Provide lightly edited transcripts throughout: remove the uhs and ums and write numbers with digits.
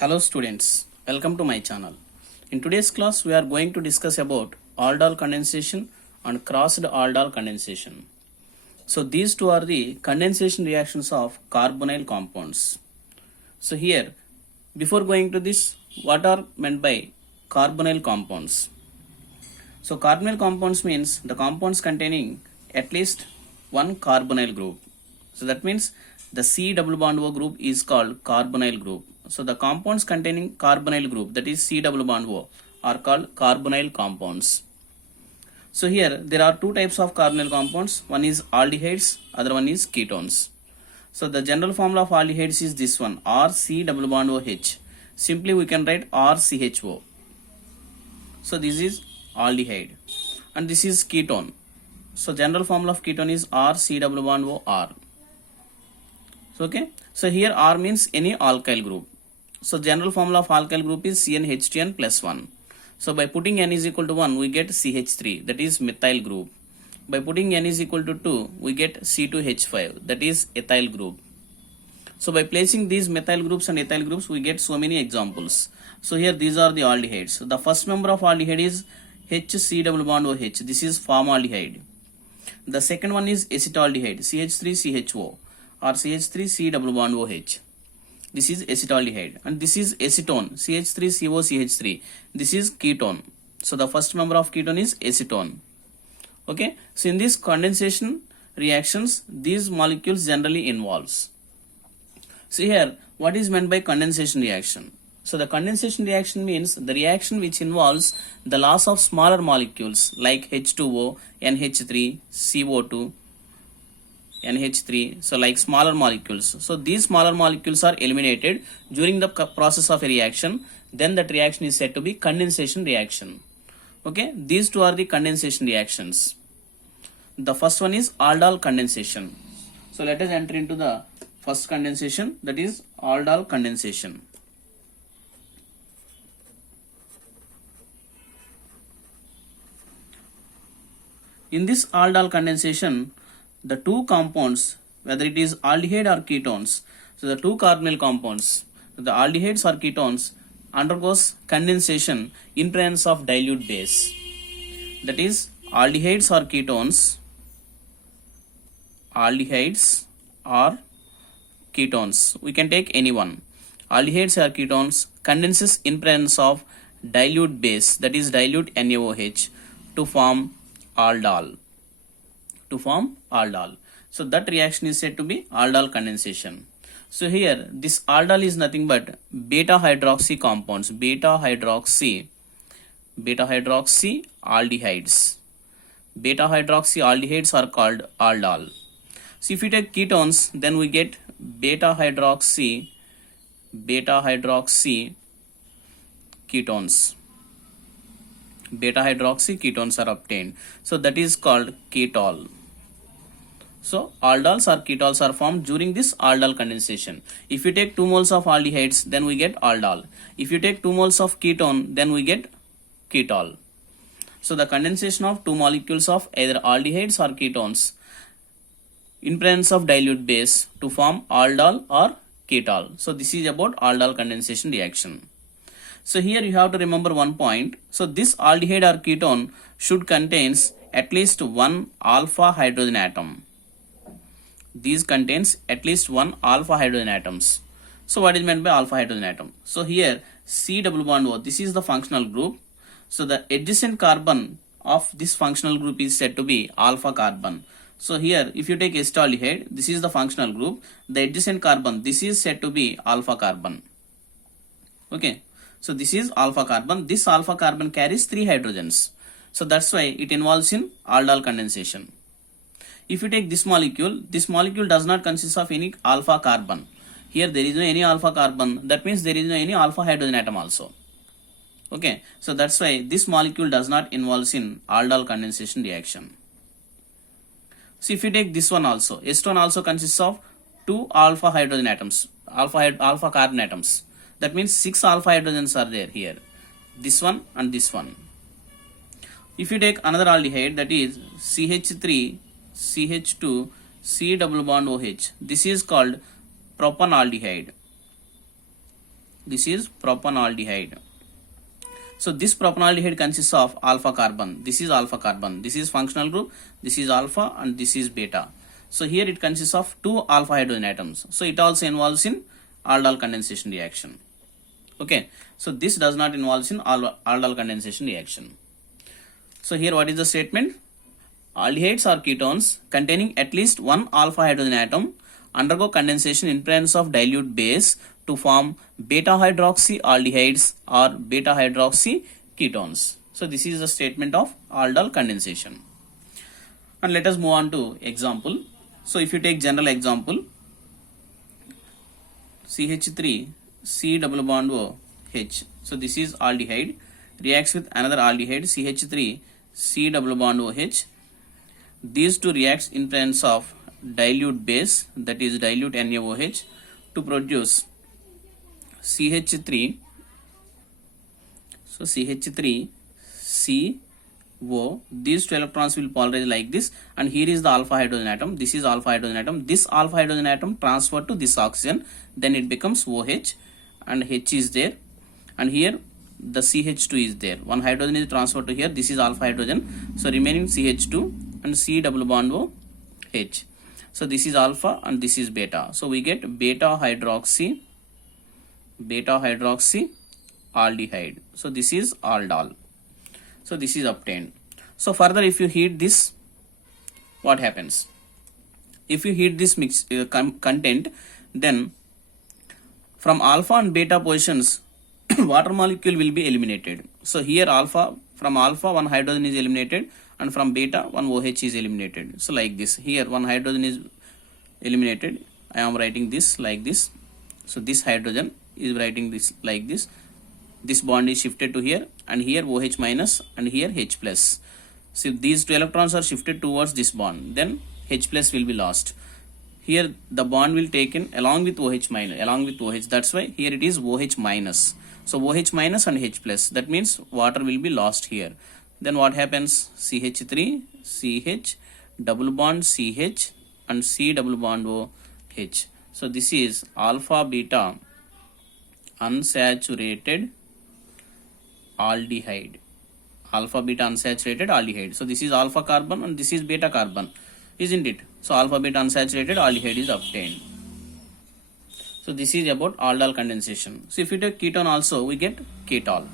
Hello students, welcome to my channel. In today's class we are going to discuss about aldol condensation and crossed aldol condensation. So these two are the condensation reactions of carbonyl compounds. So here, before going to this, what are meant by carbonyl compounds? So carbonyl compounds means the compounds containing at least one carbonyl group. So that means the C double bond O group is called carbonyl group. So the compounds containing carbonyl group, that is C double bond O, are called carbonyl compounds. So here there are two types of carbonyl compounds. One is aldehydes, other one is ketones. So the general formula of aldehydes is this one, RC double bond OH. Simply we can write RCHO. So this is aldehyde and this is ketone. So general formula of ketone is RC double bond OR. So okay. So here R means any alkyl group. So general formula of alkyl group is CnH2n plus 1. So by putting n is equal to 1 we get CH3, that is methyl group. By putting n is equal to 2 we get C2H5, that is ethyl group. So by placing these methyl groups and ethyl groups we get so many examples. So here these are the aldehydes. The first member of aldehyde is HC double bond OH. This is formaldehyde. The second one is acetaldehyde, CH3CHO or CH3C double bond OH. This is acetaldehyde, and this is acetone, CH3COCH3. This is ketone. So the first member of ketone is acetone. Okay. So in this condensation reactions, these molecules generally involves. So here, what is meant by condensation reaction? So the condensation reaction means the reaction which involves the loss of smaller molecules like H2O, NH3, CO2, NH3, so like smaller molecules. So these smaller molecules are eliminated during the process of a reaction. Then that reaction is said to be condensation reaction. Okay, these two are the condensation reactions. The first one is aldol condensation. So let us enter into the first condensation, that is aldol condensation. In this aldol condensation, the two compounds, whether it is aldehyde or ketones, so the two carbonyl compounds, the aldehydes or ketones, undergoes condensation in presence of dilute base. That is aldehydes or ketones, we can take any one. Aldehydes or ketones condenses in presence of dilute base, that is dilute NaOH, to form aldol. So that reaction is said to be aldol condensation. So here this aldol is nothing but beta hydroxy compounds, beta hydroxy aldehydes. Beta hydroxy aldehydes are called aldol. So if we take ketones, then we get beta hydroxy ketones. Beta hydroxy ketones are obtained. So that is called ketol. So aldols or ketols are formed during this aldol condensation. If you take 2 moles of aldehydes, then we get aldol. If you take 2 moles of ketone, then we get ketol. So the condensation of two molecules of either aldehydes or ketones in presence of dilute base to form aldol or ketol. So this is about aldol condensation reaction. So here you have to remember one point. So this aldehyde or ketone should contains at least one alpha hydrogen atom. These contains at least one alpha hydrogen atoms. So what is meant by alpha hydrogen atom? So here C double bond O, this is the functional group. So the adjacent carbon of this functional group is said to be alpha carbon. So here if you take acetaldehyde, this is the functional group. The adjacent carbon, this is said to be alpha carbon. Okay. So this is alpha carbon. This alpha carbon carries 3 hydrogens. So that's why it involves in aldol condensation. If you take this molecule does not consist of any alpha carbon. Here there is no any alpha carbon. That means there is no any alpha hydrogen atom also. Okay. So that's why this molecule does not involve in aldol condensation reaction. So if you take this one also, acetone also consists of 2 alpha hydrogen atoms, alpha carbon atoms. That means 6 alpha hydrogens are there here. This one and this one. If you take another aldehyde, that is CH3, CH2, C double bond OH. This is called propanaldehyde. This is propanaldehyde. So this propanaldehyde consists of alpha carbon. This is alpha carbon. This is functional group. This is alpha and this is beta. So here it consists of 2 alpha hydrogen atoms. So it also involves in aldol condensation reaction. Okay. So this does not involve in aldol condensation reaction. So here what is the statement? Aldehydes are ketones containing at least 1 alpha hydrogen atom undergo condensation in presence of dilute base to form beta hydroxy aldehydes or beta hydroxy ketones. So this is the statement of aldol condensation. And let us move on to example. So if you take general example, CH3 C double bond O H. So this is aldehyde reacts with another aldehyde CH3 C double bond OH. These two reacts in presence of dilute base, that is dilute NaOH, to produce CH3. So CH3 CO. These two electrons will polarize like this, and here is the alpha hydrogen atom. This is alpha hydrogen atom. This alpha hydrogen atom transferred to this oxygen, then it becomes OH, and H is there, and here the CH2 is there. One hydrogen is transferred to here. This is alpha hydrogen. So remaining CH2 and C double bond O H. So this is alpha and this is beta. So we get beta hydroxy aldehyde. So this is aldol. So this is obtained. So further, if you heat this, what happens? If you heat this content, then from alpha and beta positions, water molecule will be eliminated. So here from alpha one hydrogen is eliminated, and from beta one OH is eliminated. So like this, here one hydrogen is eliminated. I am writing this like this. So this hydrogen is writing this like this. This bond is shifted to here, and here OH minus and here H plus. So these two electrons are shifted towards this bond, then H plus will be lost. Here the bond will taken along with OH minus, along with OH. That's why here it is OH minus. So OH minus and H plus. That means water will be lost here. Then what happens? CH3, CH, double bond CH and C double bond OH. So this is alpha beta unsaturated aldehyde. Alpha beta unsaturated aldehyde. So this is alpha carbon and this is beta carbon, isn't it? So alpha beta unsaturated aldehyde is obtained. So this is about aldol condensation. So if you take ketone also, we get ketol.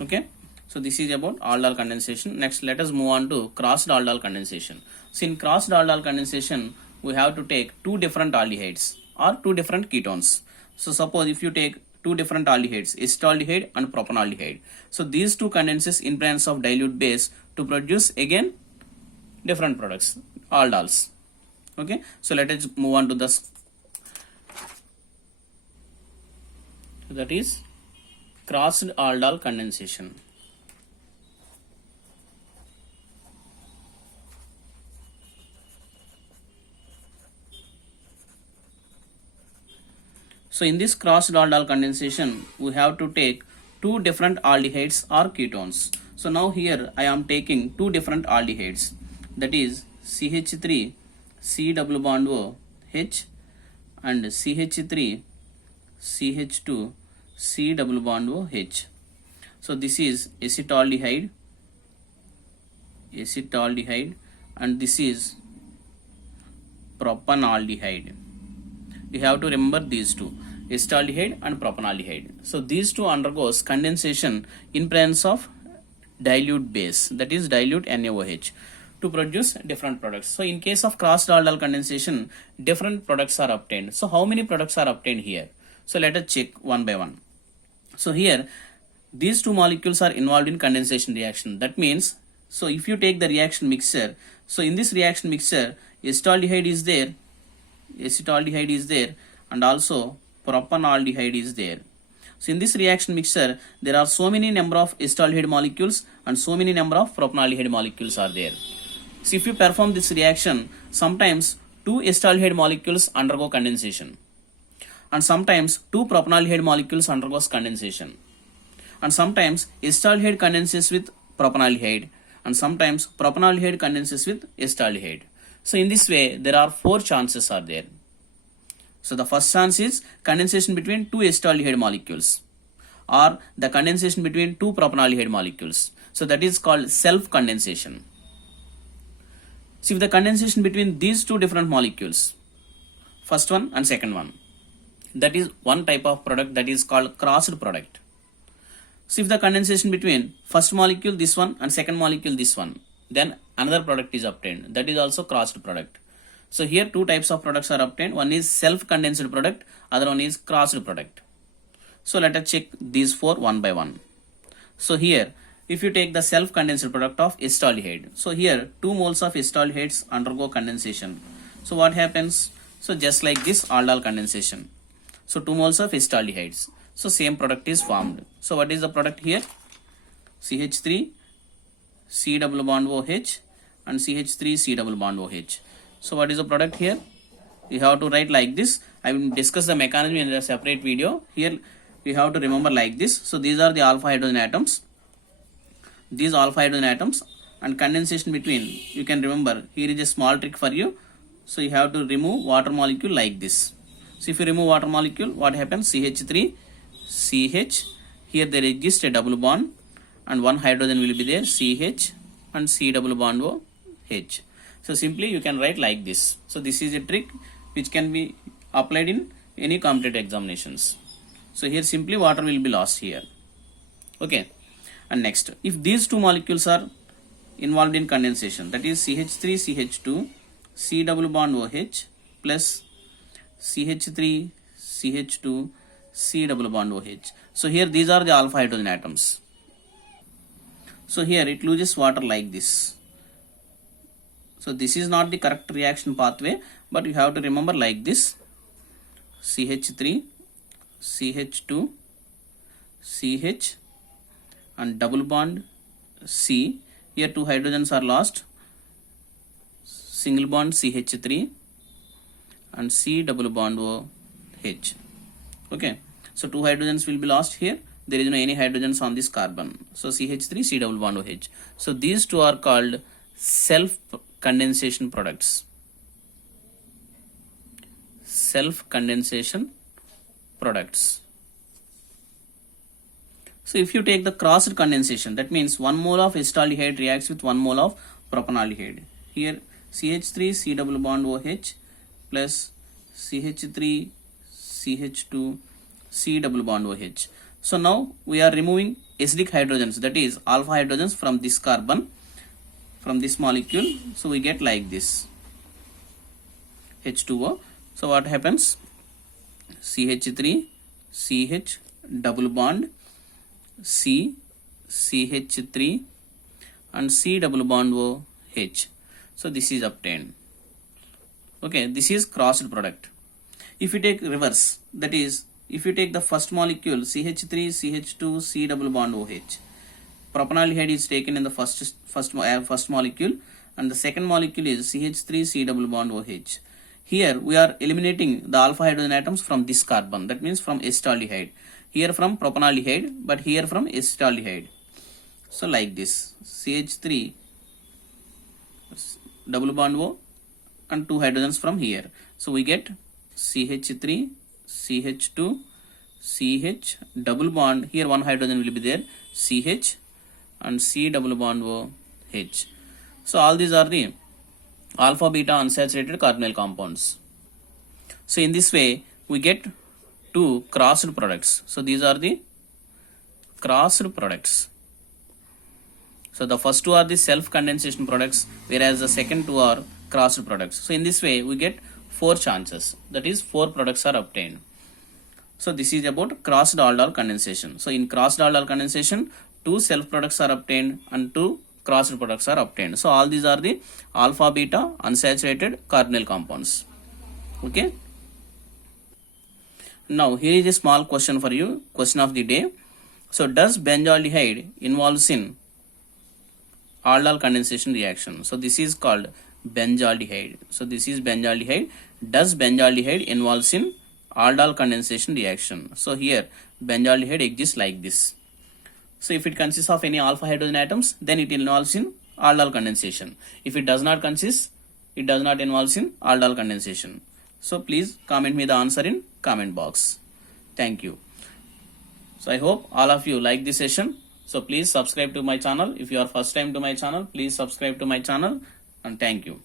Okay. So this is about aldol condensation. Next, let us move on to crossed aldol condensation. So in crossed aldol condensation, we have to take 2 different aldehydes or 2 different ketones. So suppose if you take 2 different aldehydes, acetaldehyde and propanaldehyde. So these two condenses in presence of dilute base to produce again different products, aldols. Okay. So let us move on to this. That is crossed aldol condensation. So in this crossed aldol condensation, we have to take 2 different aldehydes or ketones. So now here I am taking 2 different aldehydes, that is CH3 C double bond O H and CH3 CH2 C double bond O H. So this is acetaldehyde and this is propanaldehyde. You have to remember these two, acetaldehyde and propanaldehyde. So these two undergoes condensation in presence of dilute base, that is dilute NaOH, to produce different products. So in case of crossed aldol condensation, different products are obtained. So how many products are obtained here? So let us check one by one. So here these two molecules are involved in condensation reaction. That means, so if you take the reaction mixture, so in this reaction mixture, acetaldehyde is there, and also propanaldehyde is there. So in this reaction mixture, there are so many number of acetaldehyde molecules and so many number of propanaldehyde molecules are there. So if you perform this reaction, sometimes 2 acetaldehyde molecules undergo condensation, and sometimes 2 propanaldehyde molecules undergoes condensation, and sometimes acetaldehyde condenses with propanaldehyde, and sometimes propanaldehyde condenses with acetaldehyde. So in this way, there are 4 chances are there. So the first chance is condensation between two acetaldehyde molecules or the condensation between two propanaldehyde molecules. So that is called self-condensation. So if the condensation between these two different molecules, first one and second one, that is one type of product that is called crossed product. So if the condensation between first molecule this one and second molecule this one, then another product is obtained, that is also crossed product. So here two types of products are obtained. One is self-condensed product, other one is crossed product. So let us check these four one by one. So here if you take the self-condensed product of acetaldehyde, so here 2 moles of acetaldehydes undergo condensation. So what happens? So just like this aldol condensation. So 2 moles of acetaldehydes. So same product is formed. So what is the product here? CH3 C double bond OH and CH3 C double bond OH. So what is the product here? You have to write like this. I will discuss the mechanism in a separate video. Here we have to remember like this. So these are the alpha hydrogen atoms. These alpha hydrogen atoms, and condensation between, you can remember, here is a small trick for you. So you have to remove water molecule like this. So if you remove water molecule, what happens? CH3 CH, here there exists a double bond and one hydrogen will be there, CH and C double bond OH. So simply you can write like this. So this is a trick which can be applied in any competitive examinations. So here simply water will be lost here. Okay. And next, if these two molecules are involved in condensation, that is CH3 CH2 C double bond OH plus CH3 CH2 C double bond OH. So here these are the alpha hydrogen atoms. So here it loses water like this. So this is not the correct reaction pathway, but you have to remember like this: CH3 CH2 CH and double bond C. Here two hydrogens are lost, single bond CH3 and C double bond OH. Okay, so two hydrogens will be lost here. There is no any hydrogens on this carbon. So CH3 C double bond OH. So these two are called self condensation products. Self condensation products. So if you take the crossed condensation, that means 1 mole of acetaldehyde reacts with 1 mole of propanaldehyde. Here CH3 C double bond OH plus CH3 CH2 C double bond OH. So now we are removing acidic hydrogens, that is alpha hydrogens, from this carbon, from this molecule. So we get like this H2O. So what happens? CH3 CH double bond C CH3 and C double bond OH. So this is obtained. Okay, this is crossed product. If you take reverse, that is if you take the first molecule CH3 CH2 C double bond OH, propanaldehyde is taken in the first molecule and the second molecule is CH3 C double bond OH. Here we are eliminating the alpha hydrogen atoms from this carbon, that means from acetaldehyde. Here from propanaldehyde, but here from acetaldehyde. So like this, CH3 double bond O and two hydrogens from here. So we get CH3 CH2 CH double bond, here one hydrogen will be there, CH and C double bond OH. So all these are the alpha beta unsaturated carbonyl compounds. So in this way we get two crossed products. So these are the crossed products. So the first two are the self condensation products, whereas the second two are crossed products. So in this way we get 4 chances, that is 4 products are obtained. So this is about crossed aldol condensation. So in crossed aldol condensation, 2 self products are obtained and 2 crossed products are obtained. So all these are the alpha beta unsaturated carbonyl compounds. Okay. Now here is a small question for you, question of the day. So does benzaldehyde involves in aldol condensation reaction? So this is called benzaldehyde. So this is benzaldehyde. Does benzaldehyde involves in aldol condensation reaction? So here benzaldehyde exists like this. So if it consists of any alpha hydrogen atoms, then it involves in aldol condensation. If it does not consist, it does not involve in aldol condensation. So please comment me the answer in comment box. Thank you. So I hope all of you like this session. So please subscribe to my channel. If you are first time to my channel, please subscribe to my channel, and thank you.